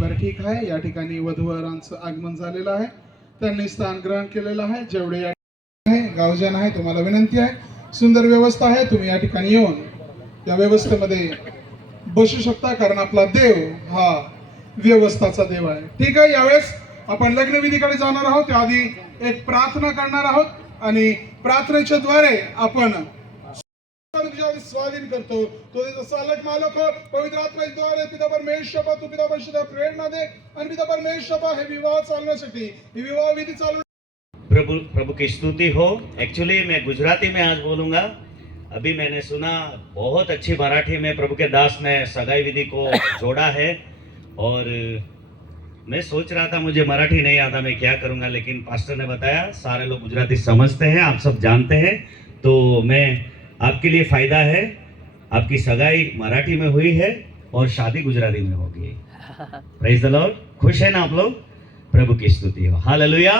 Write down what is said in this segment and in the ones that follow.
बरं, ठीक आहे. या ठिकाणी वधूवरांचं आगमन झालेलं आहे, त्यांनी स्थान ग्रहण केलेलं आहे. जेवढे या ठिकाणी गावजन आहे, तुम्हाला विनंती आहे, सुंदर व्यवस्था आहे, तुम्ही या ठिकाणी येऊन या व्यवस्थेमध्ये बसू शकता, कारण आपला देव हा व्यवस्थाचा देव आहे. ठीक आहे. यावेळेस आपण लग्नविधीकडे जाणार आहोत. त्याआधी एक प्रार्थना करणार आहोत आणि प्रार्थनेच्या द्वारे आपण स्वाधीन करतो. तो त्याचा चालक मालक हो, पवित्र आत्म्याच्या द्वारे पिता परमेश्वर तू पिता परमेश्वर प्रेरणा दे आणि पिता परमेश्वर हे विवाह चालण्यासाठी हे विवाह विधि चालू. प्रभु की स्तुति हो. एक्चुअली मैं गुजराती में आज बोलूंगा. अभी मैंने सुना बहुत अच्छी मराठी में प्रभु के दास ने सगाई विधि को जोड़ा है और मैं सोच रहा था मुझे मराठी नहीं आता, मैं क्या करूंगा, लेकिन पास्टर ने बताया सारे लोग गुजराती समझते हैं, आप सब जानते हैं, तो मैं आपके लिए फायदा है. आपकी सगाई मराठी में हुई है और शादी गुजराती में होगी. Praise the Lord. खुश है ना आप लोग? प्रभु की स्तुति हो. हालेलुया.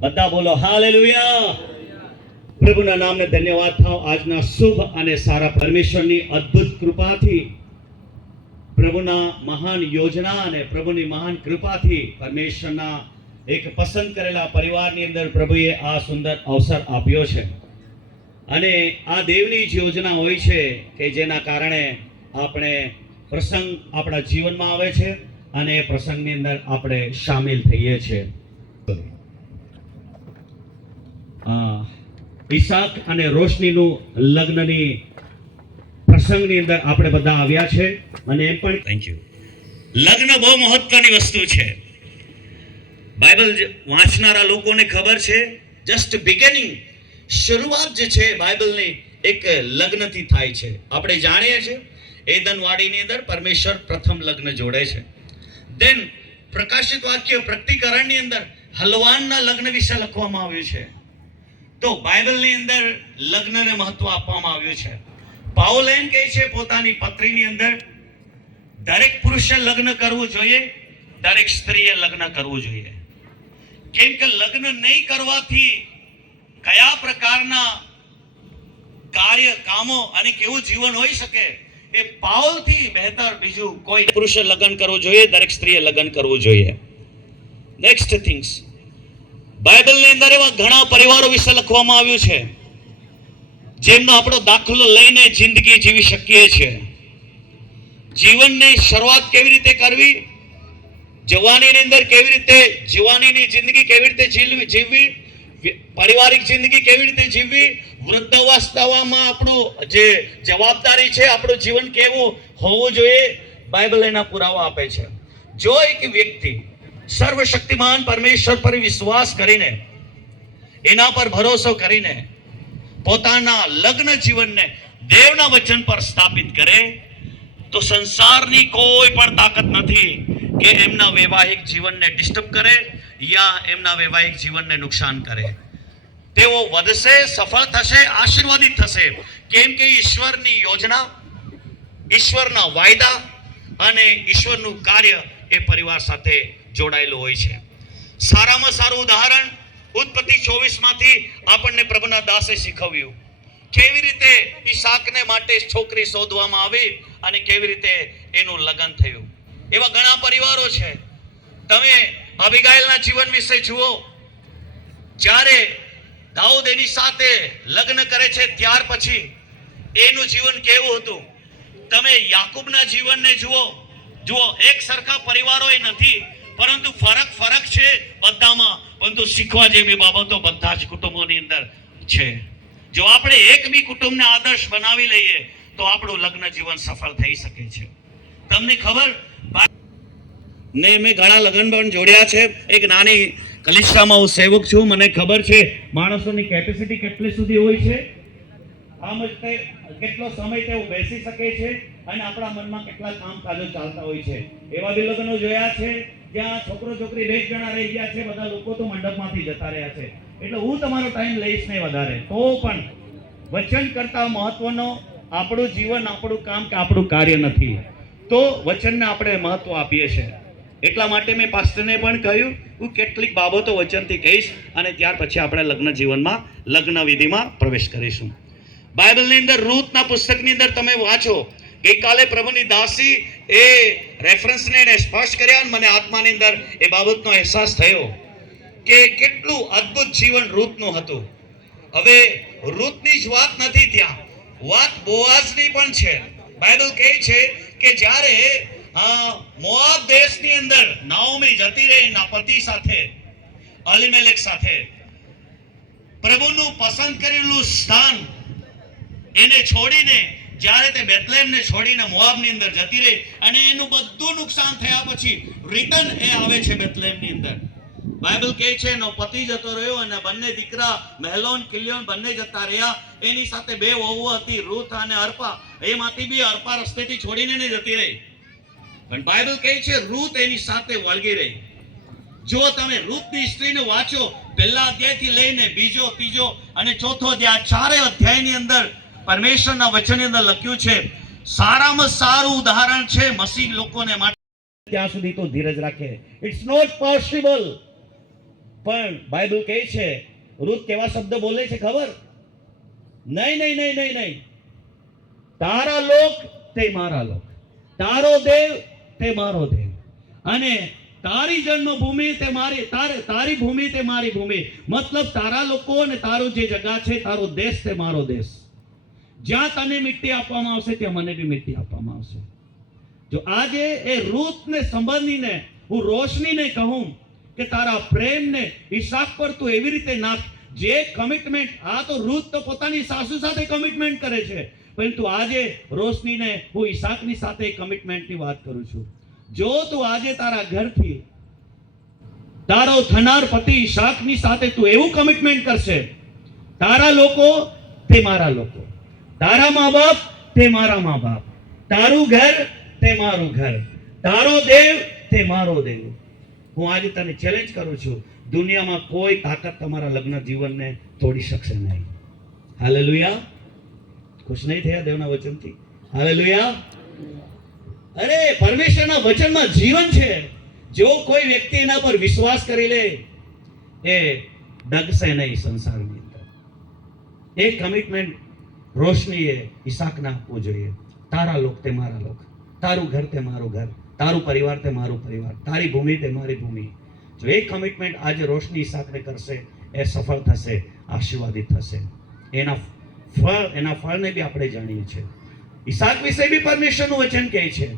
બધા બોલો હાલેલુયા. પ્રભુના નામને ધન્યવાદ થાઓ. આજના શુભ અને સારા પરમેશ્વરની અદ્ભુત કૃપાથી, પ્રભુના મહાન યોજના અને પ્રભુની મહાન કૃપાથી પરમેશ્વરના એક પસંદ કરેલા પરિવારની અંદર પ્રભુએ આ સુંદર અવસર આપ્યો છે. અને આ દેવની જ યોજના હોય છે કે જેના કારણે આપણે પ્રસંગ આપણા જીવનમાં આવે છે અને એ પ્રસંગની અંદર આપણે સામેલ થઈએ છીએ. ઈસાક અને રોશનીનું લગ્નની પ્રસંગની અંદર આપણે બધા આવ્યા છે અને એમ પણ થેન્ક યુ. લગ્ન બહુ મહત્વની વસ્તુ છે. બાઇબલ વાંચનારા લોકોને ખબર છે જસ્ટ બિગિનિંગ, શરૂઆત જે છે બાઇબલની એક લગ્નથી થાય છે. આપણે જાણીએ છીએ એદન વાડીની અંદર પરમેશ્વર પ્રથમ લગ્ન જોડે છે. દેન પ્રકાશિત વાક્ય પ્રકટીકરણની અંદર હલવાનના લગ્ન વિશે લખવામાં આવ્યું છે. તો બાઇબલની અંદર લગ્નને મહત્વ આપવામાં આવ્યું છે. પાઉલ એમ કહે છે પોતાની પત્રીની અંદર દરેક પુરુષે લગ્ન કરવું જોઈએ, દરેક સ્ત્રીએ લગ્ન કરવું જોઈએ. કેમ કે લગ્ન નહીં કરવાથી કયા પ્રકારના કાર્ય કામો અને કેવું જીવન હોઈ શકે એ પાઉલથી બહેતર બીજું કોઈ. પુરુષે લગ્ન કરવું જોઈએ, દરેક સ્ત્રીએ લગ્ન કરવું જોઈએ. નેક્સ્ટ થિંગ્સ, બાઇબલની અંદર એવા ઘણા પરિવારો વિશે લખવામાં આવ્યું છે જેમનો આપણો દાખલો લઈને જિંદગી જીવી શકીએ છીએ. જીવનની શરૂઆત કેવી રીતે કરવી, જવાનીની અંદર કેવી રીતે જવાનીની જિંદગી કેવી રીતે જીવવી, પારિવારિક જિંદગી કેવી રીતે જીવવી, વૃદ્ધાવસ્થામાં આપણો જે જવાબદારી છે, આપણું જીવન કેવું હોવું જોઈએ, બાઇબલ એના પુરાવા આપે છે. જો એક વ્યક્તિ સર્વશક્તિમાન પરમેશ્વર પર વિશ્વાસ કરીને, એના પર ભરોસો કરીને પોતાના લગ્ન જીવનને દેવના વચન પર સ્થાપિત કરે તો સંસારની કોઈ પણ તાકાત નથી કે એમના વૈવાહિક જીવનને ડિસ્ટર્બ કરે યા એમના વૈવાહિક જીવનને નુકસાન કરે. તેઓ વધશે, સફળ થશે, આશીર્વાદિત થશે. કેમ કે ઈશ્વરની યોજના, ઈશ્વરના વાયદા અને ઈશ્વરનું કાર્ય એ પરિવાર સાથે જોડાયેલું હોય છે. સારામાં સારું ઉદાહરણ ઉત્પત્તિ 24 માંથી આપણને પ્રભુના દાસે શીખવ્યું કેવી રીતે ઈસાકને માટે છોકરી શોધવામાં આવી અને કેવી રીતે એનું લગ્ન થયું. એવા ઘણા પરિવારો છે. તમે અબીગાઇલના જીવન વિશે જુઓ. જ્યારે દાઉદ એની સાથે લગ્ન કરે છે ત્યાર પછી એનું જીવન કેવું હતું. તમે યાકૂબના જીવનને જુઓ એક સરખા પરિવારો એ નથી, પરંતુ ફરક છે બધામાં, પરંતુ શીખવા જેવી બાબતો બધા જ કુટુંબોની અંદર છે. જો આપણે એક બી કુટુંબને આદર્શ બનાવી લઈએ તો આપણું લગ્ન જીવન સફળ થઈ શકે છે. તમને ખબર ને મેં ઘણા લગ્ન પણ જોડ્યા છે. એક નાની કલિષ્ઠામાં હું સેવક છું. મને ખબર છે માણસોની કેપેસિટી કેટલી સુધી હોય છે. આ માટે કેટલો સમય તેઓ બેસી શકે છે અને આપણા મનમાં કેટલા કામકાજો ચાલતા હોય છે. એવા બી લગ્નો જોયા છે જ્યાં છોકરો છોકરી 2 જણા રહી ગયા છે, બધા લોકો તો મંડપમાંથી જતા રહ્યા છે. એટલે હું તમારો ટાઈમ લઈશ નહીં વધારે. તો પણ વચન કરતા મહત્વનો આપણું જીવન, આપણું કામ કે આપણું કાર્ય નથી. તો વચનને આપણે મહત્વ આપીએ છીએ. એટલા માટે મેં પાસ્ટરને પણ કહ્યું હું કેટલીક બાબતો વચનથી કહીશ અને ત્યાર પછી આપણે લગ્ન જીવનમાં, લગ્ન વિધિમાં પ્રવેશ કરીશું. બાઇબલની અંદર રૂથના પુસ્તકની અંદર તમે વાંચો. ગઈકાલે પ્રભુની દાસી એ રેફરન્સને એને સ્પષ્ટ કર્યા અને મને આત્માની અંદર એ બાબતનો અહેસાસ થયો કે કેટલું અદ્ભુત જીવન રૂથનું હતું. હવે રૂથની જ વાત નથી, ત્યાં વાત બોઆઝની પણ છે. બાઇબલ કહે છે કે જ્યારે મોઆબ દેશની અંદર નાઓમી જતી રહી એના પતિ સાથે, અલીમેલેક સાથે, પ્રભુનું પસંદ કરેલું સ્થાન એને છોડીને જ્યારે તે બેથલેહેમને છોડીને મોઆબની અંદર જતી રહી અને એનું બધું નુકસાન થયા પછી રિટર્ન એ આવે છે બેથલેહેમની અંદર. બાઇબલ કહે છે એનો પતિ જતો રહ્યો અને બંને દીકરા મહેલોન કિલ્યોન બંને જતા રહ્યા. એની સાથે 2 વહુઓ હતી, રૂથ અને અર્પા. એમાંથી બી અર્પા રસ્તેથી છોડીને ને જતી રહી. પણ બાઇબલ કહે છે રૂથ એની સાથે વળગી રહી. જો તમે રૂથની હિસ્ટ્રીને વાંચો, પહેલા અધ્યાયથી લઈને બીજો, ત્રીજો અને ચોથો અધ્યાય, 4 અધ્યાયની અંદર પરમેશ્વરના વચનની અંદર લખ્યું છે. સારામાં સારું ઉદાહરણ છે મસીહ લોકોને માટે. ત્યાં સુધી તો ધીરજ રાખે. It's not possible. પણ બાઇબલ કહે છે રૂથ કેવા શબ્દ બોલે છે ખબર? નહીં નહીં નહીં નહીં નહીં, તારા લોક તે મારા લોક, તારો દેવ તે મારો દેવ, અને તારી જન્મભૂમિ તે મારી, તારી ભૂમિ તે મારી ભૂમિ. મતલબ તારા લોકો અને તારું જે જગા છે, તારો દેશ તે મારો દેશ. જ્યાં તને મિટ્ટી આપવામાં આવશે ત્યાં મને બી મિટ્ટી આપવામાં આવશે. જો આજે એ રૂથને સંબંધીને હું રોશનીને કહું કે તારા પ્રેમને ઈસાક પર તું એવી રીતે નાખ, જે કમિટમેન્ટ, આ તો રૂથ તો પોતાની સાસુ સાથે કમિટમેન્ટ કરે છે, પરંતુ આજે રોશનીને હું ઈસાકની સાથે કમિટમેન્ટની વાત કરું છું. જો તું આજે તારા ઘરથી તારો થનાર પતિ ઈસાકની સાથે તું એવું કમિટમેન્ટ કરશે, તારા લોકો તે મારા લોકો, તારા મા બાપ તે મારા મા બાપ, તારું ઘર તે મારું ઘર, તારો દેવ તે મારો દેવ. હું આજે તને ચેલેન્જ કરું છું, દુનિયામાં કોઈ તાકાત તમારા લગ્ન જીવનને તોડી શકશે નહીં. હાલેલુયા. ખુશ નહીં થયા દેવના વચનથી? હાલેલુયા. અરે પરમેશ્વરના વચનમાં જીવન છે. જો કોઈ વ્યક્તિ એના પર વિશ્વાસ કરી લે એ ડગશે નહીં સંસારની અંદર. એક કમિટમેન્ટ રોશનીએ ઈસાકને આપવું જોઈએ. તારા લોક તે મારા લોક, તારું ઘર તે મારું ઘર, તારું પરિવાર તે મારું પરિવાર, તારી ભૂમિ તે મારી ભૂમિ. જો એક કમિટમેન્ટ આજે રોશની ઈસાકને કરશે એ સફળ થશે, આશીર્વાદિત થશે. એના ફળને બી આપણે જાણીએ છીએ. ઈસાક વિશે બી પરમેશ્વરનું વચન કહે છે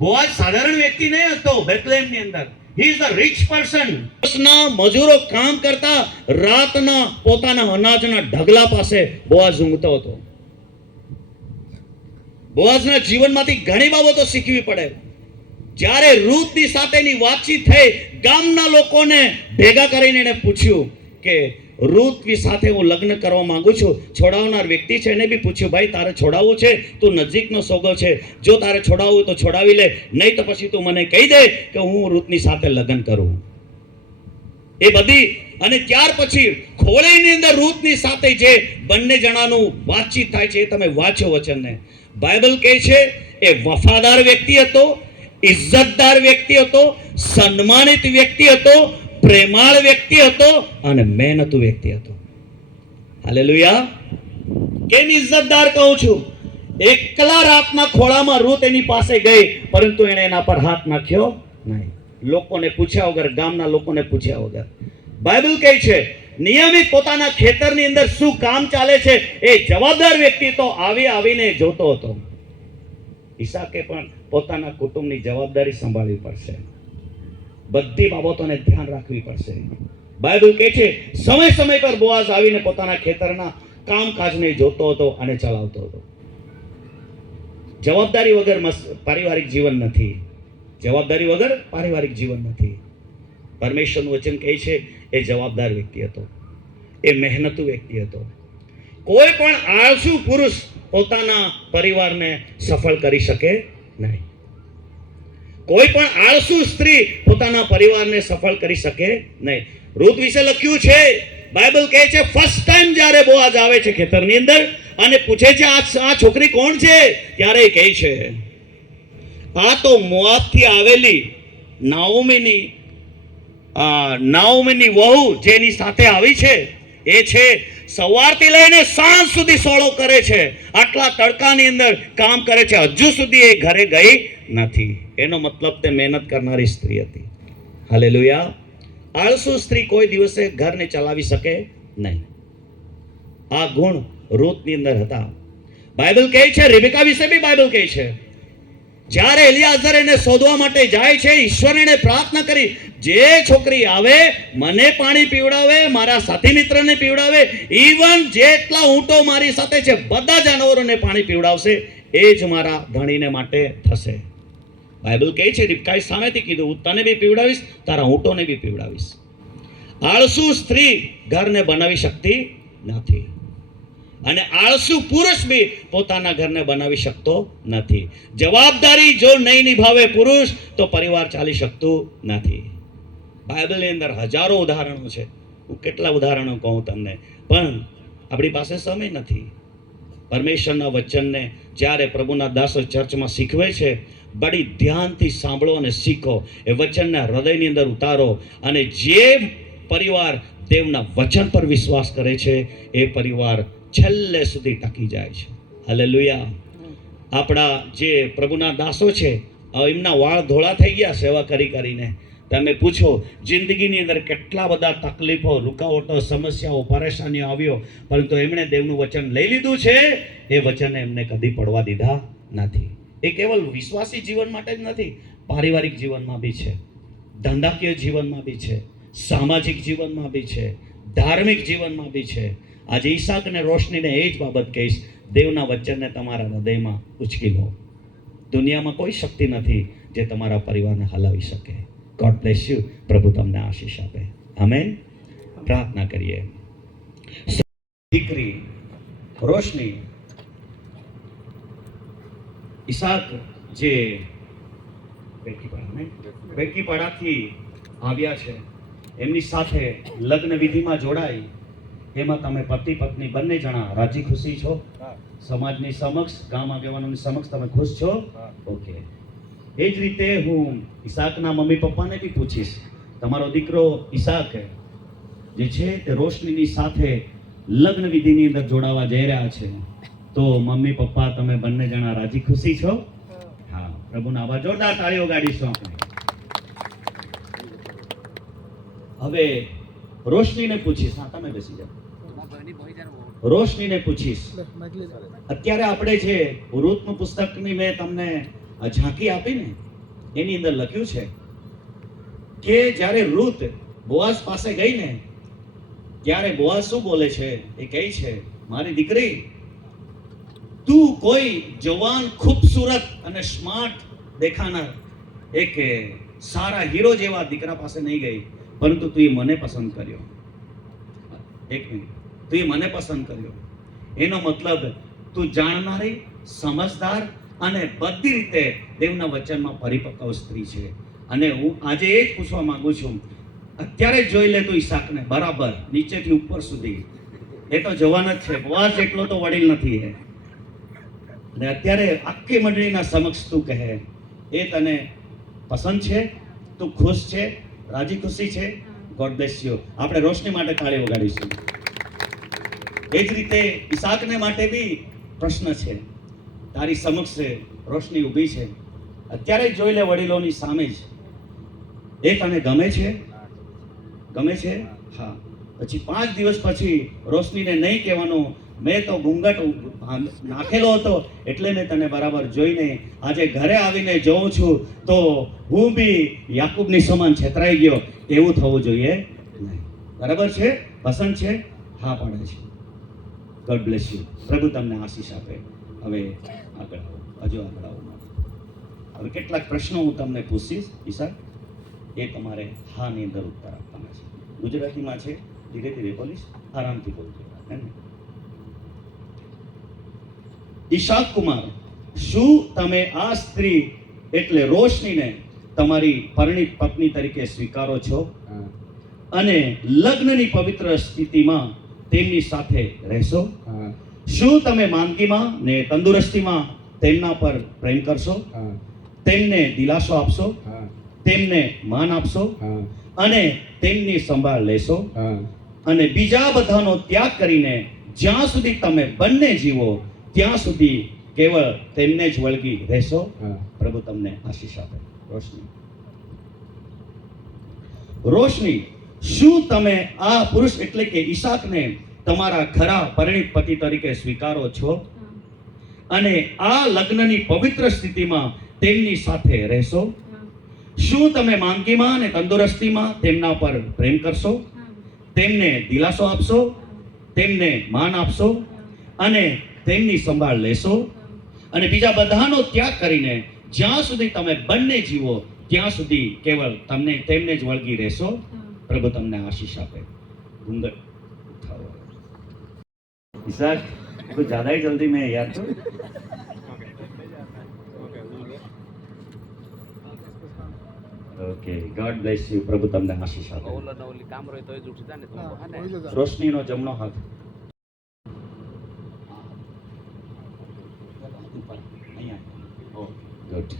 બોઆઝ સાધારણ વ્યક્તિ નહીં હતો. બેથલેહેમની અંદર he is the rich person. દિવસના મજૂરો કામ કરતા, રાતના પોતાના અનાજના ઢગલા પાસે બોઆઝ ઊંઘતો હતો. બોઆઝના જીવનમાંથી ઘણી બાબતો શીખવી પડે. જ્યારે રૂથની સાથેની વાતચીત થઈ, ગામના લોકોને ભેગા કરીને એને પૂછ્યું કે રૂથ સાથે હું લગ્ન કરવા માંગુ છું. છોડાવનાર વ્યક્તિ છે એને બી પૂછ્યું, ભાઈ તારે છોડાવવું છે? તું નજીકનો સોગો છે, જો તારે છોડાવવું તો છોડાવી લે, નહીં તો પછી તું મને કહી દે કે હું રૂથની સાથે લગ્ન કરું. એ બધી અને ત્યાર પછી ખોળાઈની અંદર રૂથની સાથે જે બંને જણાનું વાતચીત થાય છે એ તમે વાંચો વચનને. બાઇબલ કહે છે એ વફાદાર વ્યક્તિ હતો, ઇજ્જતદાર વ્યક્તિ હતો, સન્માનિત વ્યક્તિ હતો, પ્રેમાળ વ્યક્તિ હતો અને મહેનતુ વ્યક્તિ હતો. હાલેલુયા. કેમ ઇજ્જતદાર કહું છું? એકલા રાતના ખોળામાં રૂથ એની પાસે ગઈ, પરંતુ એણે એના પર હાથ નાખ્યો નહીં. લોકોને પૂછ્યા વગર, ગામના લોકોને પૂછ્યા વગર. બાઇબલ કહે છે નિયમિત પોતાના ખેતરની અંદર શું કામ ચાલે છે એ જવાબદાર વ્યક્તિ તો આવીને જોતો હતો. ઈસાકે પણ પોતાના કુટુંબની જવાબદારી સંભાળવી પડશે. બધી બાબતોને ધ્યાન રાખવી પડશે. બાઇબલ કહે છે સમય સમય પર બોઆઝ આવીને પોતાના ખેતરના કામકાજને જોતો હતો અને ચલાવતો હતો. જવાબદારી વગર પારિવારિક જીવન નથી. જવાબદારી વગર પારિવારિક જીવન નથી. પરમેશ્વરનું વચન કહે છે એ જવાબદાર વ્યક્તિ હતો, એ મહેનતુ વ્યક્તિ હતો. કોઈ પણ આળસુ પુરુષ પોતાના પરિવારને સફળ કરી શકે નહીં. કોઈ પણ આળસુ સ્ત્રી પોતાના પરિવારને સફળ કરી શકે નહીં. રૂથ વિશે લખ્યું છે, બાઇબલ કહે છે ફર્સ્ટ ટાઈમ જ્યારે બોઆઝ આવે છે ખેતરની અંદર અને પૂછે છે આ છોકરી કોણ છે, ત્યારે એ કહે છે આ તો મોઆબથી આવેલી નાઓમીની વહુ જેની સાથે આવી છે એ છે. સવારથી લઈને સાંજ સુધી સોળો કરે છે, આટલા તડકાની અંદર કામ કરે છે, હજુ સુધી એ ઘરે ગઈ નથી. એનો મતલબ તે મહેનત કરનારી સ્ત્રી હતી. હાલેલુયા. આળસુ સ્ત્રી કોઈ દિવસે ઘરને ચલાવી શકે નહીં. આ ગુણ રૂથની અંદર હતા. બાઇબલ કહે છે, રિબેકા વિશે બી બાઇબલ કહે છે, જ્યારે એલિયાઝર એને શોધવા માટે જાય છે, ઈશ્વર એને પ્રાર્થના કરી, જે છોકરી આવે મને પાણી પીવડાવે, મારા સાથી મિત્રને પીવડાવે, ઇવન જેટલા ઊંટો મારી સાથે છે બધા જાનવરોને પાણી પીવડાવશે, એ જ મારા ધણીને માટે થશે. બાઇબલ કહે છે રિબકાએ સામેથી કીધું, હું તને બી પીવડાવીશ, તારા ઊંટોને બી પીવડાવીશ. આળસુ સ્ત્રી ઘરને બનાવી શકતી નથી અને આળસુ પુરુષ બી પોતાના ઘરને બનાવી શકતો નથી. જવાબદારી જો નહીં નિભાવે પુરુષ તો પરિવાર ચાલી શકતું નથી. બાઇબલની અંદર હજારો ઉદાહરણો છે. હું કેટલા ઉદાહરણો કહું તમને, પણ આપણી પાસે સમય નથી. પરમેશ્વરના વચનને જ્યારે પ્રભુના દાસો ચર્ચમાં શીખવે છે, બડી ધ્યાનથી સાંભળો અને શીખો. એ વચનને હૃદયની અંદર ઉતારો અને જે પરિવાર દેવના વચન પર વિશ્વાસ કરે છે એ પરિવાર છેલ્લે સુધી ટકી જાય છે. હાલેલુયા. આપણા જે પ્રભુના દાસો છે એમના વાળ ધોળા થઈ ગયા સેવા કરી કરીને. તમે પૂછો જિંદગીની અંદર કેટલા બધા તકલીફો, રૂકાવટો, સમસ્યાઓ, પરેશાનીઓ આવ્યો, પરંતુ એમણે દેવનું વચન લઈ લીધું છે. એ વચન એમને કદી પડવા દીધા નથી. એ કેવલ વિશ્વાસી જીવન માટે જ નથી, પારિવારિક જીવનમાં બી છે, ધંધાકીય જીવનમાં બી છે, સામાજિક જીવનમાં બી છે, ધાર્મિક જીવનમાં બી છે. આજે ઈસાક અને રોશનીને એ જ બાબત કહીશ, દેવના વચનને તમારા હૃદયમાં ઉચકી લો. દુનિયામાં કોઈ શક્તિ નથી જે તમારા પરિવારને હલાવી શકે. God bless you. પ્રભુ તમને આશીષ આપે. આમેન. પ્રાર્થના કરીએ. દીકરી રોશની ઈસાક જે વેકીપાડાથી આવ્યા છે, એમની સાથે લગ્ન વિધિમાં જોડાઈ, એમાં તમે પતિ પત્ની બંને જણા રાજી ખુશી છો? સમાજની સમક્ષ, ગામ આગેવાનોની સમક્ષ તમે ખુશ છો? ઓકે. એ જ રીતે હું ઈસાકના મમ્મી પપ્પાને બી પૂછીશ, તમારો દીકરો ઈસાક જે છે તે રોશનીની સાથે લગ્ન વિધિની અંદર જોડાવા જઈ રહ્યા છે, તો મમ્મી પપ્પા તમે બંને જણા રાજી ખુશી છો? હા. પ્રભુના આવા જોરદાર તાળીઓ ગાડીશું આપણે. હવે રોશનીને પૂછીશ. હા, તમે બેસી જાઓ. રોશનીને પૂછીશ, અત્યારે આપણે જે રૂથનું પુસ્તકની મેં તમને ઝાંકી આપી ને, એની અંદર લખ્યું છે કે જ્યારે રૂથ બોઆઝ પાસે ગઈ ને, ત્યારે બોઆઝ શું બોલે છે? એ કહે છે, મારી દીકરી, તું કોઈ જવાન, ખૂબસૂરત અને સ્માર્ટ દેખાનાર એક સારા હીરો જેવા દીકરા પાસે નહીં ગઈ, પરંતુ તું મને પસંદ કર્યો. એક મિનિટ, તું મને પસંદ કર્યો એનો મતલબ તું જાણનારી, સમજદાર અને બધી રીતે દેવના વચનમાં પરિપક્વ સ્ત્રી છે. અને હું આજે એ જ પૂછવા માંગુ છું, અત્યારે જ જોઈ લે તું ઈસાકને બરાબર નીચેથી ઉપર સુધી. એ તો જવાન જ છે, બોઆઝ જેટલો તો વડીલ નથી. અને અત્યારે આખી મંડળીના સમક્ષ તું કહે, એ તને પસંદ છે? તું ખુશ છે? રાજી ખુશી છે? God bless you. આપણે રોશની માટે તાળી વગાડીશું. એ જ રીતે ઈસાકને માટે બી પ્રશ્ન છે. તારી સમક્ષ રોશની ઊભી છે, અત્યારે જ જોઈ લે વડીલોની સામે જ. એ તને ગમે છે? ગમે છે? હા. પછી 5 દિવસ પછી રોશનીને નહીં કહેવાનું, મેં તો ઘૂંઘટ નાખેલો હતો એટલે મેં તને બરાબર જોઈને આજે ઘરે આવીને જોઉં છું તો હું બી યાકૂબની સમાન છેતરાઈ ગયો. એવું થવું જોઈએ નહીં. બરાબર છે? પસંદ છે? હા પાડે છે. God bless you. પ્રભુ તમને આશીષ આપે. હવે આગળ આવો, હજુ આગળ આવો. હવે કેટલાક પ્રશ્નો હું તમને પૂછીશ ઈશાક, એ તમારે હા ની અંદર ઉત્તર આપવાના છે. ગુજરાતીમાં છે, ધીરે ધીરે બોલીશ, આરામથી બોલજો. ઈશાક કુમાર, શું તમે આ સ્ત્રી એટલે રોશનીને તમારી પરિણીત પત્ની તરીકે સ્વીકારો છો હા, અને લગ્નની પવિત્ર સ્થિતિમાં તેમની સાથે રહેશો? હા, શું તમે માંદગીમાં ને તંદુરસ્તીમાં તેમના પર પ્રેમ કરશો, હા, તેમને દિલાસો આપશો, હા, તેમને માન આપશો હા, અને તેમની સંભાળ લેશો હા, અને બીજા બધાનો ત્યાગ કરીને જ્યાં સુધી તમે બંને જીવો ત્યાં સુધી કેવળ તેમને જ વળગી રહેશો? હા. પ્રભુ તમને આશીષ આપે. રોશની, રોશની, શું તમે આ પુરુષ એટલે કે ઈશાકને તમારા ખરા પરિણીત પતિ તરીકે સ્વીકારો છો અને આ લગ્નની પવિત્ર સ્થિતિમાં તેમની સાથે રહેશો? શું તમે માંદગીમાં અને તંદુરસ્તીમાં તેમના પર પ્રેમ કરશો, તેમને દિલાસો આપશો, તેમને માન આપશો અને તેમની સંભાળ લેશો અને બીજા બધાનો ત્યાગ કરીને જ્યાં સુધી તમે બંને જીવો ત્યાં સુધી કેવળ તેમને જ વળગી રહેશો? પ્રભુ તમને આશીષ આપે. ઘૂંઘટ ઉઠાવો. ઈશાક, कुछ ज्यादा ही जल्दी में है यार तो. Okay, God bless you. પ્રભુ તમને આશીષ આપે. રોશનીનો જમણો હાથ. ગુડ.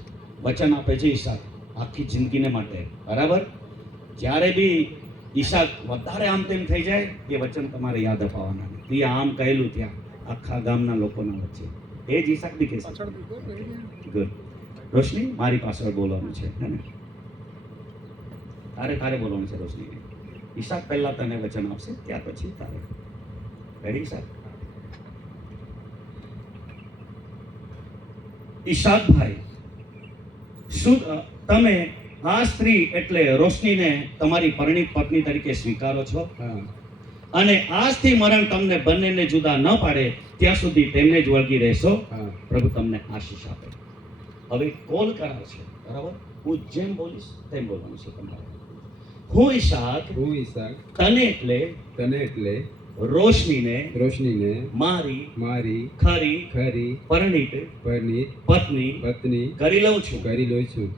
વચન આપે છે ઈશાક આખી જિંદગીને માટે, બરાબર? જ્યારે બી ઈશાક વધારે આમ તેમ થઈ જાય એ વચન તમારે યાદ અપાવવાના. ત્યાં આમ કહેલું ત્યાં આખા ગામના લોકોના વચ્ચે એ જ ઈશાક બી કહેશે. ગુડ. રોશની, મારી પાછળ બોલવાનું છે, હે ને? તારે બોલવાનું છે રોશની. ઈશાક પહેલા તને વચન આપશે, ત્યાર પછી તારે. રેડી ઈશાક? ઈશાકભાઈ, શું તમે આ સ્ત્રી એટલે રોશનીને તમારી પરિણીત પત્ની તરીકે સ્વીકારો છો હા, અને આજથી મરણ તમને બંનેને જુદા ન પાડે ત્યાં સુધી તેમને જ વળગી રહેશો? હા. પ્રભુ તમને આશીષ આપે. હવે કોલ કરાર છે, બરાબર? હું જેમ બોલીશ તેમ બોલવાનું છે તમારે. હું ઈશાક હું ઈશાક તને એટલે તને એટલે રોશનીને રોશનીને મારી મારી ખરી ખરી પરિણીત પરિણીત પત્ની પત્ની કરી લઉં છું કરી લઉં છું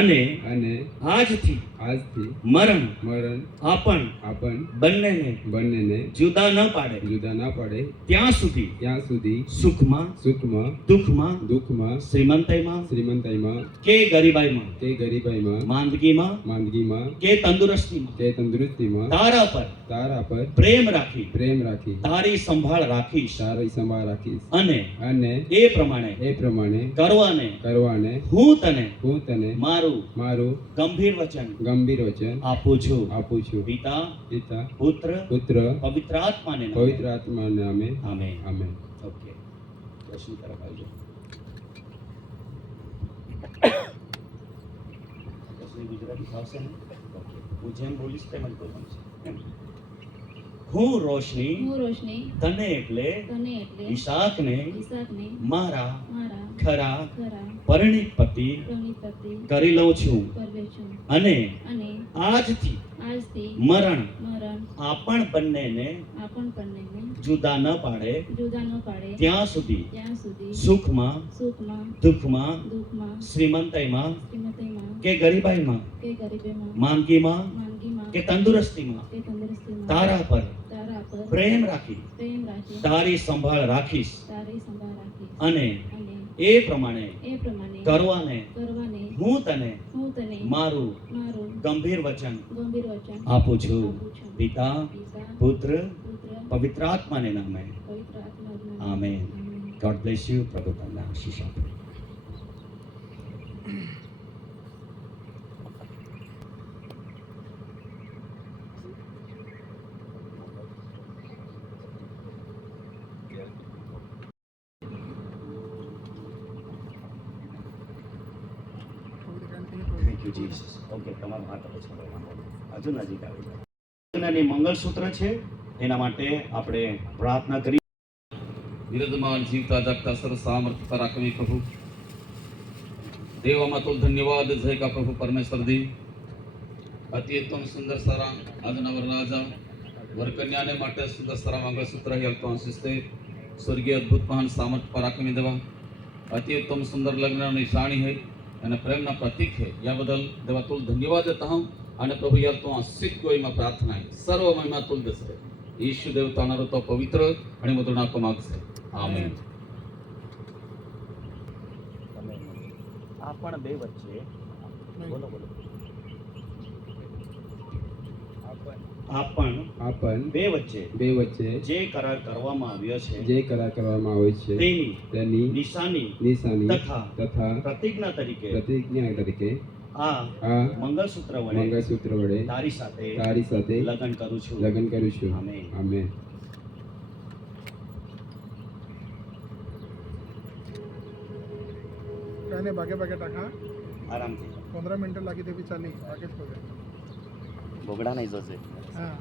અને અને આજથી આજથી મરણ મરણ આપણ બંનેને બંનેને જુદા ન પાડે જુદા ના પડે ત્યાં સુધી ત્યાં સુધી સુખમાં સુખમાં દુઃખમાં દુઃખમાં શ્રીમંતાઈમાં શ્રીમંતાઈમાં કે ગરીબાઈમાં કે ગરીબાઈમાં માંદગીમાં માંદગીમાં કે તંદુરસ્તીમાં કે તંદુરસ્તીમાં તારા પર તારા પર પ્રેમ રાખી પ્રેમ રાખી તારી સંભાળ રાખીશ તારી સંભાળ રાખીશ અને અને એ પ્રમાણે એ પ્રમાણે કરવાને હું તને હું તને મારું મારું ગંભીર વચન ગંભીર વચન આપું છું. આપું છું. પિતા, પિતા, પુત્ર, પુત્ર, પવિત્ર આત્માને નામે. પવિત્ર આત્માના નામે આમેન. આમેન. ઓકે. દર્શન તરફ આવજો. દર્શન ગુજરાતી ફાવશે ને? ઓકે. હું જેમ બોલીશ તેમ જ બોલવાનું છે. એમ. હું રોશની તને એટલે ઈશાકને મારા ખરા પરિણીત પતિ કરી લઉં છું અને આજથી મરણ આપણ બંનેને જુદા ન પાડે ત્યાં સુધી સુખમાં દુઃખમાં શ્રીમંતાઈમાં કે ગરીબાઈમાં માંદગીમાં કે તંદુરસ્તીમાં તારા પર પ્રેમ રાખી તારી સંભાળ રાખીશ અને એ પ્રમાણે કરવાને હું તને મારું ગંભીર વચન આપું છું. પિતા, પુત્ર, પવિત્ર આત્માને નામે. આમેન. God bless you. પ્રભુ તમને આશીષ આપે. Thank you Jesus. ઓકે, તમારો હાથ હવે છોડો. હજુ નજીક આવી જાઓ. લગ્નની મંગળસૂત્ર છે, એના માટે આપણે પ્રાર્થના કરી. વિરુદ્ધમાન જીવતા જાગતા સર્વ સામર્થ્ય રાખવી પ્રભુ દેવામાં તો ધન્યવાદ છે કે પ્રભુ પરમેશ્વર દી અતિ ઉત્તમ સુંદર સારા આજના વરરાજા વરકન્યાને માટે સુંદર સારા મંગળસૂત્ર હેલ્તો આશીષ स्वर्गीय अद्भुत महान सामर्थ पराक्रमी देवा अति उत्तम सुंदर लग्न निशाणी है અને પ્રેમના પ્રતીક છે યા બદલ દેવા તુલ ધન્યવાદ દેતા હું અને પ્રભુ યાર તો આશિષ ગોઈમાં પ્રાર્થના है सर्व महिमा तुल दसे ईशु देवताना तो पवित्र અને મધુર નામ માગશે આમેન આ પણ બે વચ્ચે બોલો બોલો આપણ બે વચ્ચે જે કરાર કરવામાં આવ્યો છે જે કરાર કરવામાં આવે છે તેની નિશાની તથા પ્રતિજ્ઞા તરીકે આ મંગળસૂત્ર વડે તારી સાથે લગ્ન કરું છું આમેન कहने भागे भागे टाका આરામથી 15 मिनिटं लागी ते बी चालली बाकीच बघा બોગડા નહીં જોશે हाँ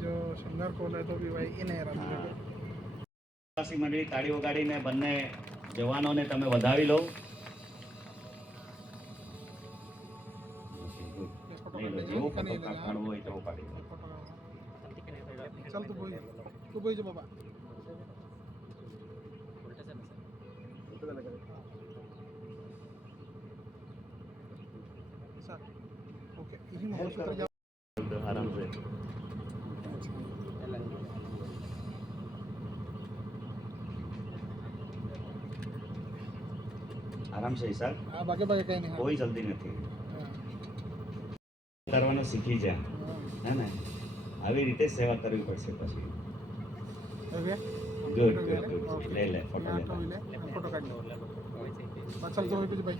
जो शृंगार कोल है तो भी भाई इन है વાસી મંડળી તાળી વગાડીને બંને જવાનોને તમે વધાવી લો જેવો ફોટો કાઢવો હોય તેવો પાડી चल तू बोई जो बाबा ओके यही मंगलसूत्र जा આરામ से આરામ છે ઈશા हाँ भागे भागे कहीं नहीं કોઈ જલ્દી નથી કરવાનું શીખી જા હે ને આવી રીતે સેવા કરવી પડશે પછી ओके ગુડ લે ફોટો લે फोटो काढ चल तो होई भाई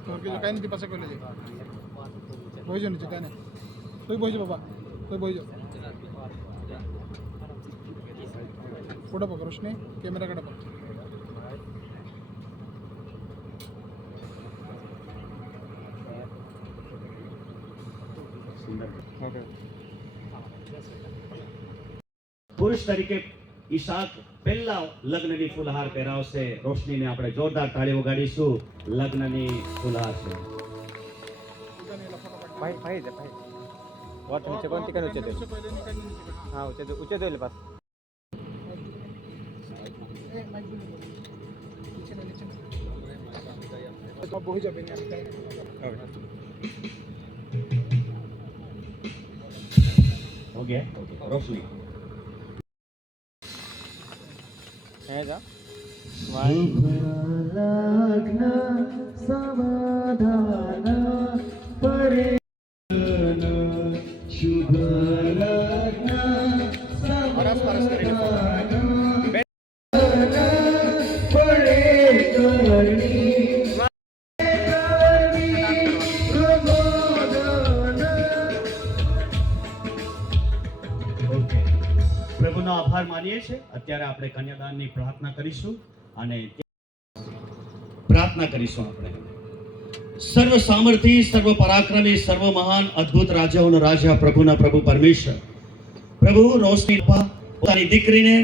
तो के जो काही नाही पासे कोले बोई जो नीचे काय नाही तोय बोई जो बाबा तोय बोई जो फोटो बघ रोशनी कॅमेरा कडे बघ ઓકે પુરુષ તરીકે ઈશાક પહેલા લગ્નની ફૂલહાર પહેરાવશે રોશનીને આપણે જોરદાર તાળી વગાડીશું લગ્નની ફૂલહાર છે भाई भाई दे भाई वाट नीचे कोणती काय उचेते हां उचेते पास ए माइक नीचे तो बोई जा बेनी काय हो गया रोशनी है जा लग्न समाधान परे शुभ लग्न પ્રભુનો આભાર માનીએ છીએ અત્યારે આપણે કન્યાદાનની પ્રાર્થના કરીશું અને પ્રાર્થના કરીશું આપણે સર્વ સામર્થ્ય સર્વ પરાક્રમી સર્વ મહાન અદ્ભુત રાજાઓનો રાજા પ્રભુના પ્રભુ પરમેશ્વર પ્રભુ રોશની પોતાની દીકરીને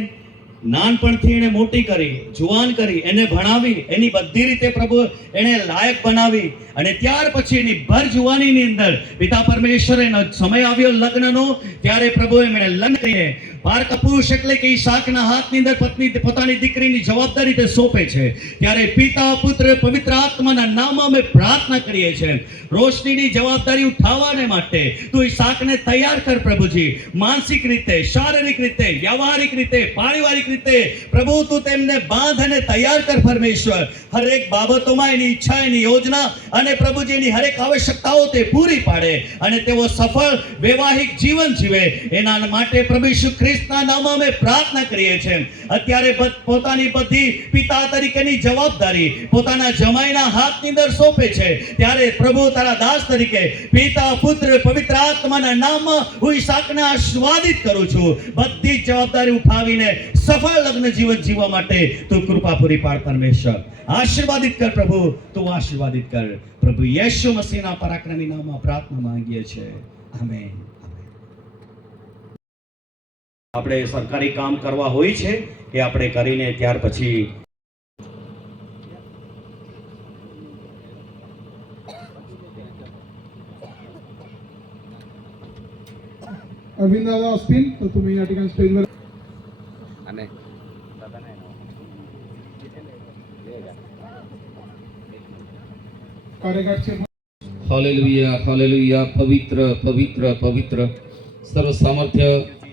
નાનપણથી એને મોટી કરી જુવાન કરી એને ભણાવી એની બધી રીતે પ્રભુ એને લાયક બનાવી અને ત્યાર પછી એની ભર જુવાનીની અંદર પિતા પરમેશ્વરનો સમય આવ્યો લગ્નનો ત્યારે પ્રભુ એમણે લગ્ન કરીને પારક પુરુષ એટલે કે ઈશાકના હાથની અંદર પત્ની પોતાની દીકરીની જવાબદારી તે સોંપે છે ત્યારે પિતા પુત્ર પવિત્ર આત્માના નામમાં અમે પ્રાર્થના કરીએ છીએ રોશનીની જવાબદારી ઉઠાવવાને માટે તું ઈશાકને તૈયાર કર પ્રભુજી માનસિક રીતે શારીરિક રીતે વ્યવહારિક રીતે પારિવારિક રીતે પ્રભુ તું તેમને બાંધ અને તૈયાર કર પરમેશ્વર હરેક બાબતોમાં એની ઈચ્છા એની યોજના અને પ્રભુજી એની હરેક આવશ્યકતાઓ તે પૂરી પાડે અને તેઓ સફળ વૈવાહિક જીવન જીવે એના માટે પ્રભુ ઈસુ ખ્રિસ્તના નામમાં અમે પ્રાર્થના કરીએ છીએ અત્યારે પોતાની બધી પિતા તરીકેની જવાબદારી પોતાના જમાઈના હાથની અંદર સોંપે છે ત્યારે પ્રભુ તારા દાસ તરીકે પિતા પુત્ર પવિત્ર આત્માના નામમાં હું ઈશાકને આશીર્વાદિત કરું છું બધી જવાબદારી ઉઠાવીને સફળ લગ્ન જીવન જીવવા માટે તું કૃપા પૂરી પાડ પરમેશ્વર આશીર્વાદિત કર પ્રભુ તું આશીર્વાદિત કર પ્રભુ યેશુ મસીહના પરાક્રમી નામમાં પ્રાર્થના માંગીએ છીએ આમેન આપણે સરકારી કામ કરવા હોય છે કે આપણે કરીને ત્યાર પછી अरविंद दादा असतील तर तुम्ही या ठिकाणी स्टेजवर कार्यघाटचे हालेलुया हालेलुया पवित्र पवित्र पवित्र सर्व सामर्थ्य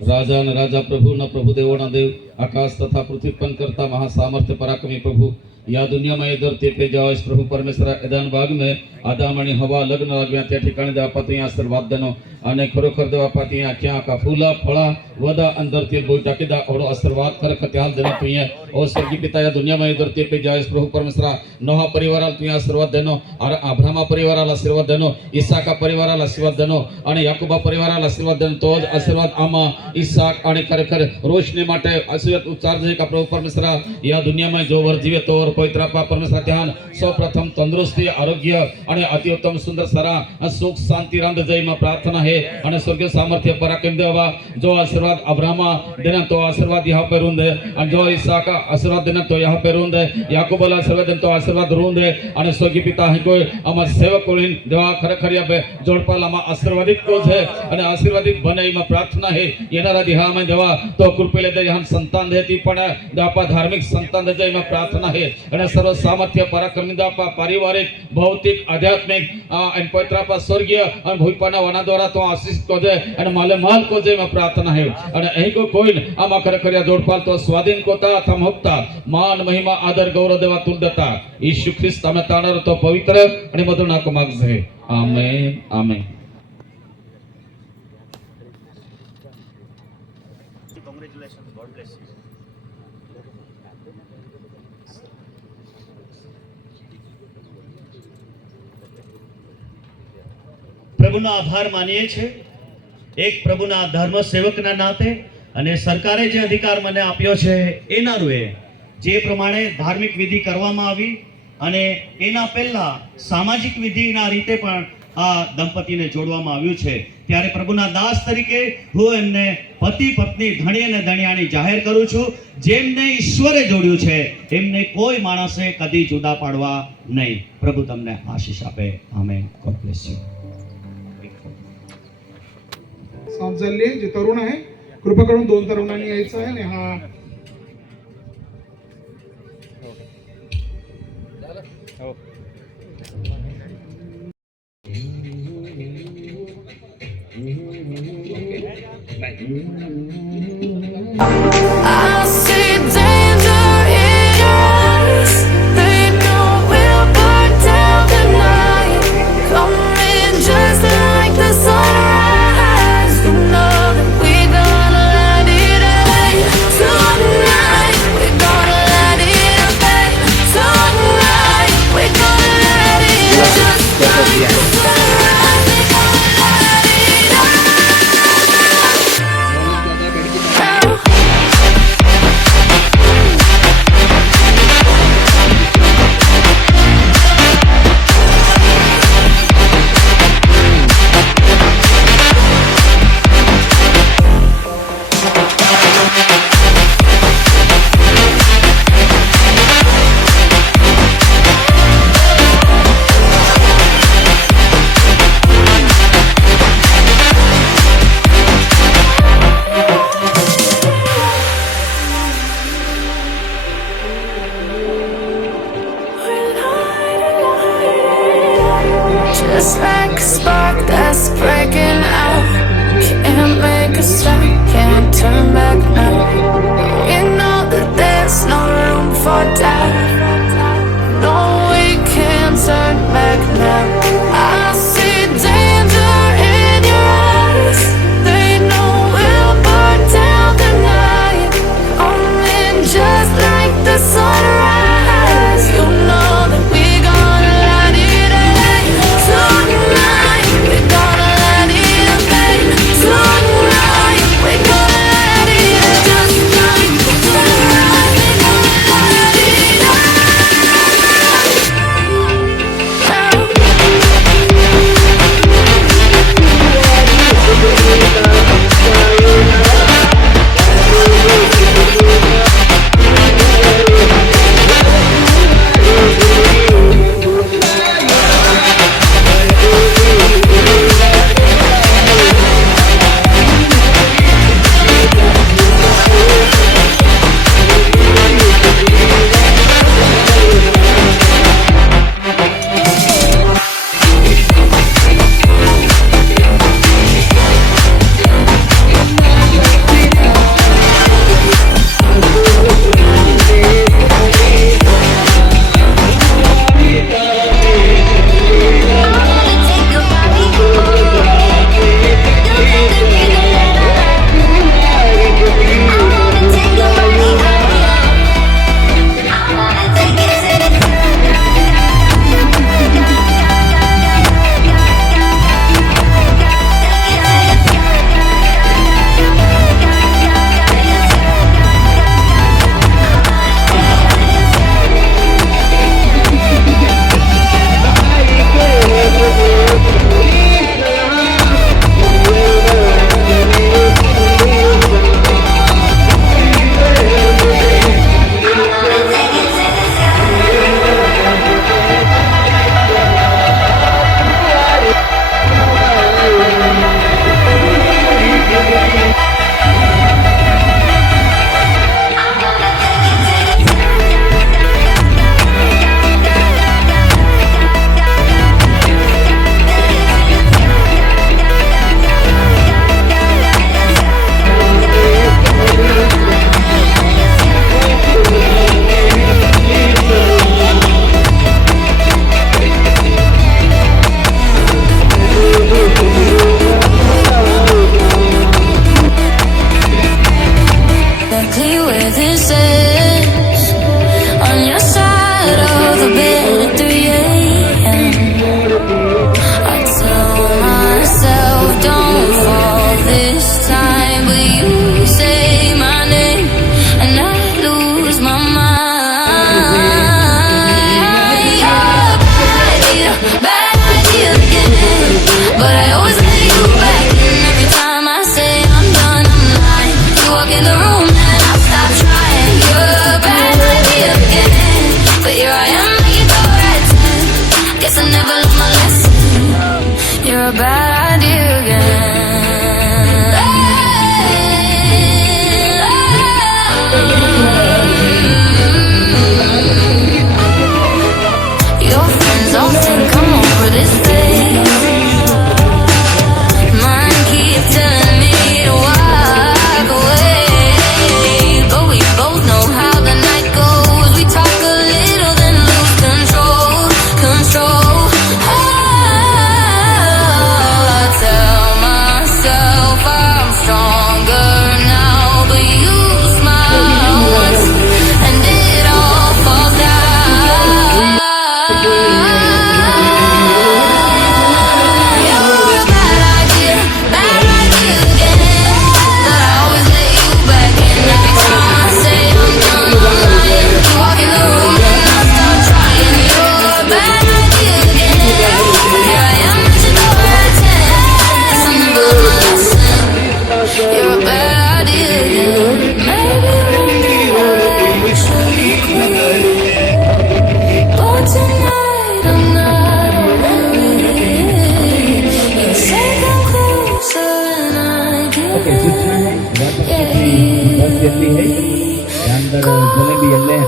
राजा न राजा प्रभु न प्रभु देवो न देव आकाश तथा पृथ्वी पण करता महासामर्थ्य पराक्रमी प्रभु या दुनिया में धरती पे जाओ प्रभु परमेश्वर एदान भाग में आदाम आणि हवा लग्न लाग्या त्या ठिकाणी देवापाती आशीर्वाद देनो आणि खरोखर देवापाती क्या का फूला फळा वदा अंदर ते बोई टाकेदा और आशीर्वाद कर खत्याल देनो तुय ओ स्वर्गीय पिता या दुनिया में धरती पे जाओ प्रभु परमेश्वर नोहा परिवाराला तुय आशीर्वाद देनो और अब्राहम परिवाराला आशीर्वाद देनो इसहाका परिवाराला आशीर्वाद देनो आणि याकोबा परिवाराला आशीर्वाद देनो तो आशीर्वाद आमा इसहाक आणि खरेखर रोशनी માટે આશીર્વાદ ઉચ્ચાર છે કે પ્રભુ પરમેશ્વર या दुनिया में जो वर जीवे तो पवित्र आपा परमेश्वर ध्यान सर्वप्रथम तंदुरुस्ती आरोग्य आणि अति उत्तम सुंदर सारा सुख शांति रांद जय में प्रार्थना है आणि स्वर्गीय सामर्थ्य पराक्रम देवा जो आशीर्वाद अब्राहम देना तो आशीर्वाद यहाँ पे रूंद है आणि जो इसहाक आशीर्वाद देना तो यहाँ पे रूंद है याकोबला आशीर्वाद देना तो आशीर्वाद रूंद है आणि स्वर्गीय पिता है कोई आमा सेवक कोणी देवा खरेखर या पे जोडपाल आमा आशीर्वादित को है आणि आशीर्वादित बने में प्रार्थना है येणारा दिहा में देवा तो कृपेले दे यहाँ संतान देती पण दापा धार्मिक संतान दे में प्रार्थना है અને સર્વ સામર્થ્ય પરાક્રમી દાપા પારિવારિક ભૌતિક આધ્યાત્મિક અને પવિત્ર આપા સ્વર્ગીય અને ભૂપાના વના દ્વારા તો આશીષ કોજે અને માલે માલ કોજે में प्रार्थना है અને અહીં को कोई આમાં ખરેખર જોડપાલ તો સ્વાધીન કોતા થમ હપ્તા માન મહિમા આદર ગૌરવ દેવા તુલ દેતા ઈસુ ખ્રિસ્ત અમે તાણર તો પવિત્ર અને મધુર નાક માગજે આમેન આમેન Congratulations, God bless you. પ્રભુનો આભાર માનીએ છીએ એક પ્રભુના ધર્મ સેવકના નાતે અને સરકારે જે અધિકાર મને આપ્યો છે એના રૂએ જે પ્રમાણે ધાર્મિક વિધિ કરવામાં આવી અને એના પહેલા સામાજિક વિધિના રીતે પણ આ દંપતીને જોડવામાં આવ્યું છે ત્યારે પ્રભુના દાસ તરીકે હું એમને પતિ પત્ની ધણી અને ધણિયાણી જાહેર કરું છું જેમને ઈશ્વરે જોડ્યું છે એમને કોઈ માણસે કદી જુદા પાડવા નહીં પ્રભુ તમને આશીષ આપે આમેન ગોડ બ્લેસ યુ सांप झाले जे तरुण आहे कृपा करून 2 तरुणांनी यायचं आहे आणि हा I see danger in your eyes. They know we'll burn down the night. Coming just like the sunrise. You know that we're gonna let it rain. Tonight we're gonna let it rain. Tonight we're gonna let it just like the sunrise. We're gonna let it rain. Just like a spark that's breaking out. Can't make a stop, can't turn back now. We know that there's no room for doubt. No, we can't turn back now. I see danger in your eyes. They know we'll burn down the night. Coming just like the sunrise. You know that we're gonna let it rain. Tonight we're gonna let it rain. Tonight we're gonna let it just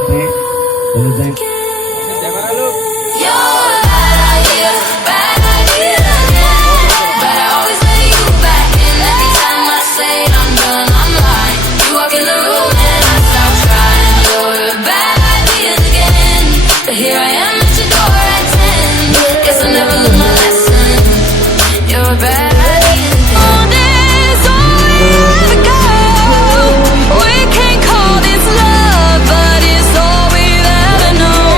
हैं बोलो जाए You're a bad idea again. But I always let you back in. Every time I say I'm done, I'm lying. You walk in the room and I stop trying. You're a bad idea again. But here I am at your door at 10. Guess I never learned my lesson. You're a bad idea again. All this all we go. We can't call this love, but it's all we've ever known.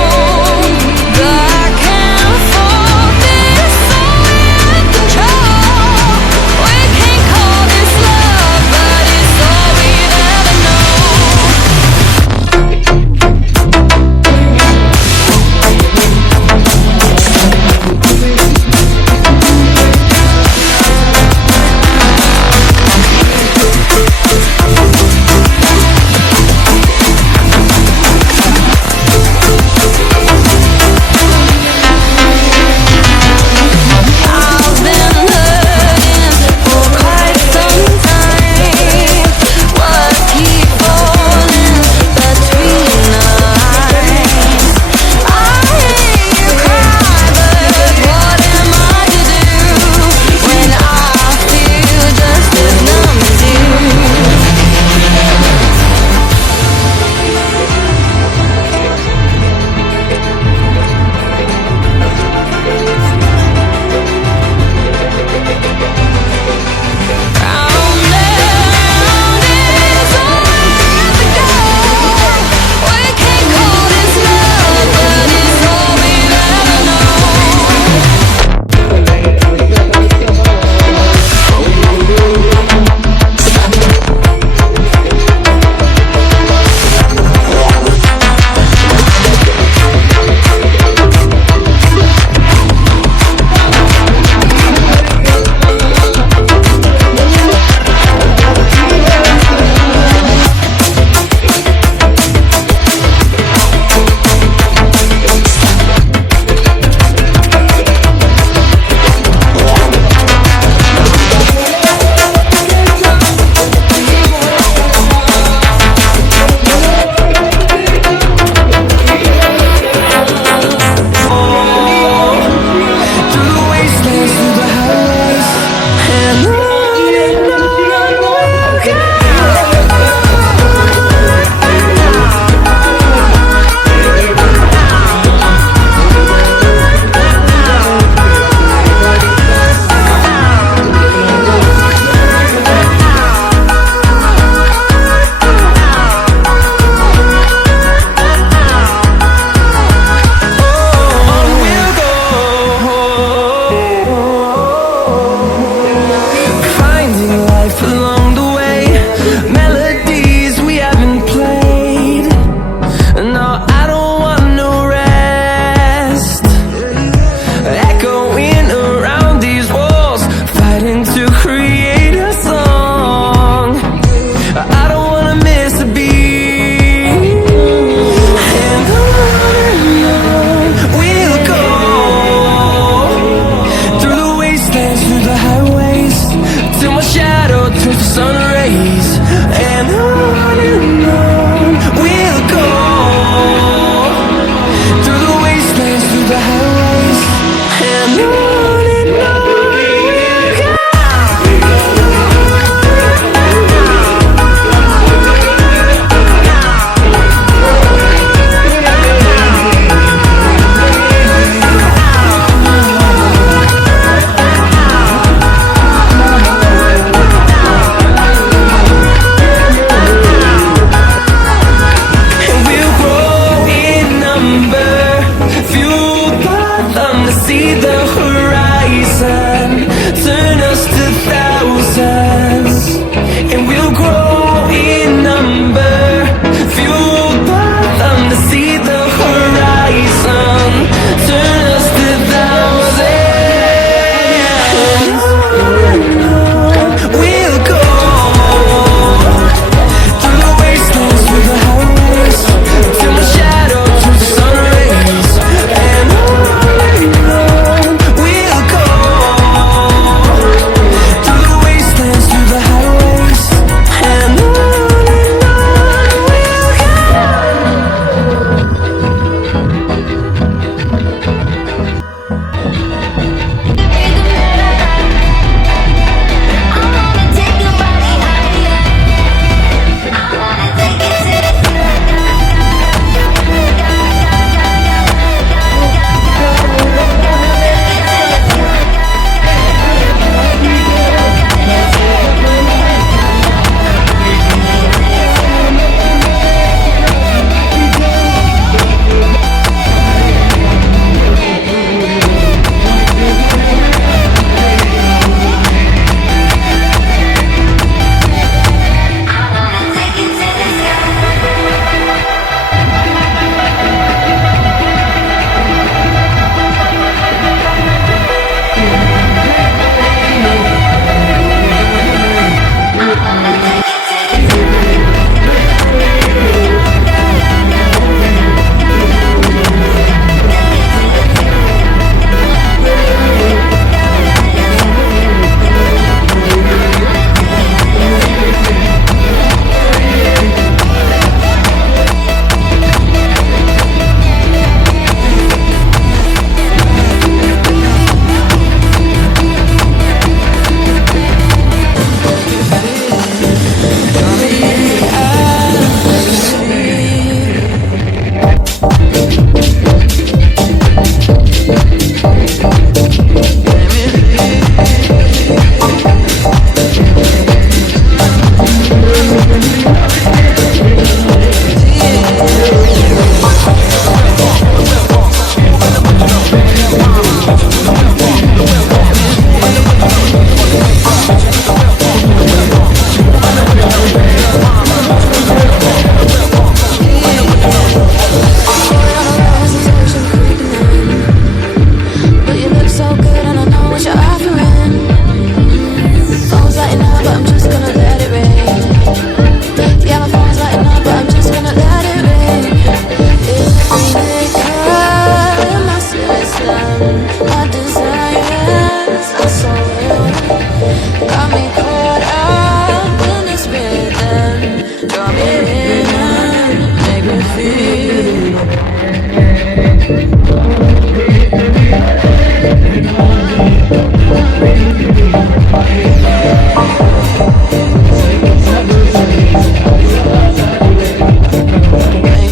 Make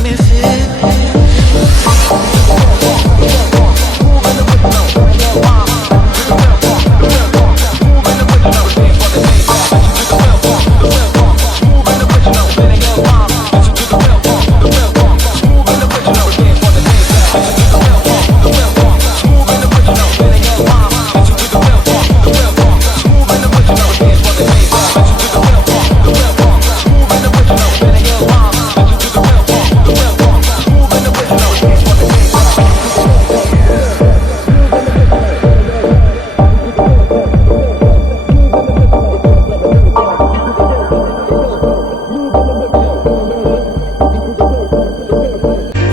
me feel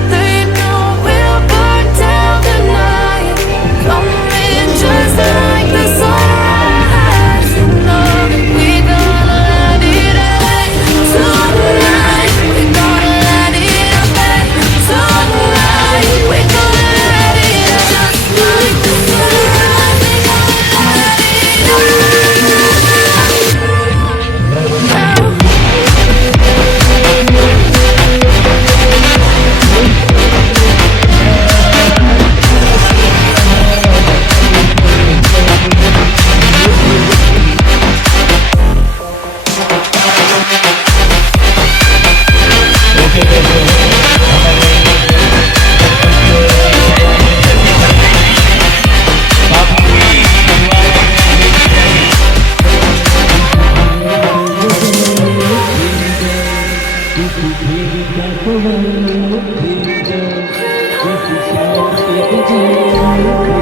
They know we'll burn down the night, coming just like the sunrise. You know that we gonna let it away tonight. We gonna let it away tonight. We gonna let it just like the sunrise. We gonna let it away.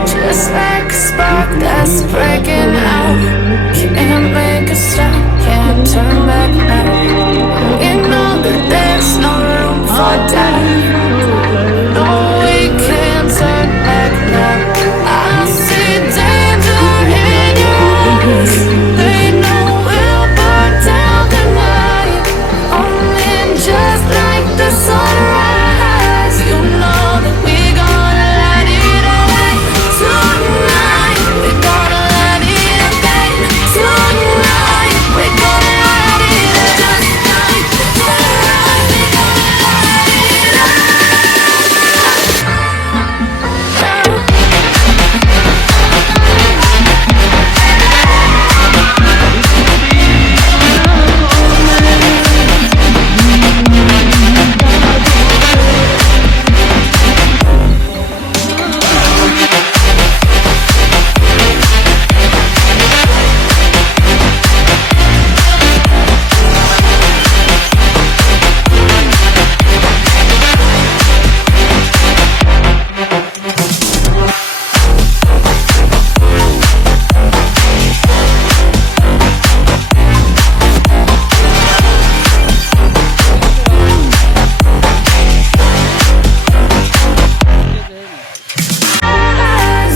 Just like a spark that's breaking out, can't make a stop, can't turn back now. You know that there's no room for doubt. No, we can't turn back now. I see danger in your eyes. They know we'll burn down the night, only just like the sunrise. You know that we gonna let it away tonight. We gonna let it away tonight. We gonna let it just like the sunrise. We gonna let it away.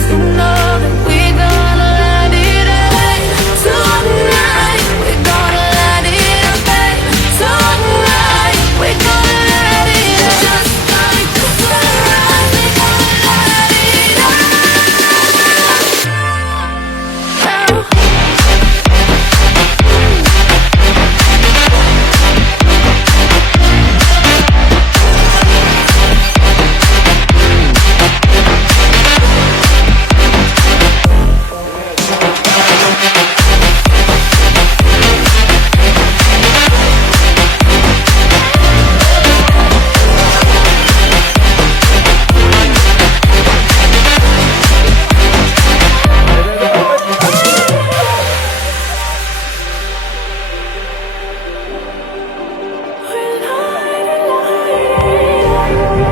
You know that we gonna let it away tonight. We gonna let it away tonight. We gonna let it just like the sunrise. We gonna let it away.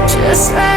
Just like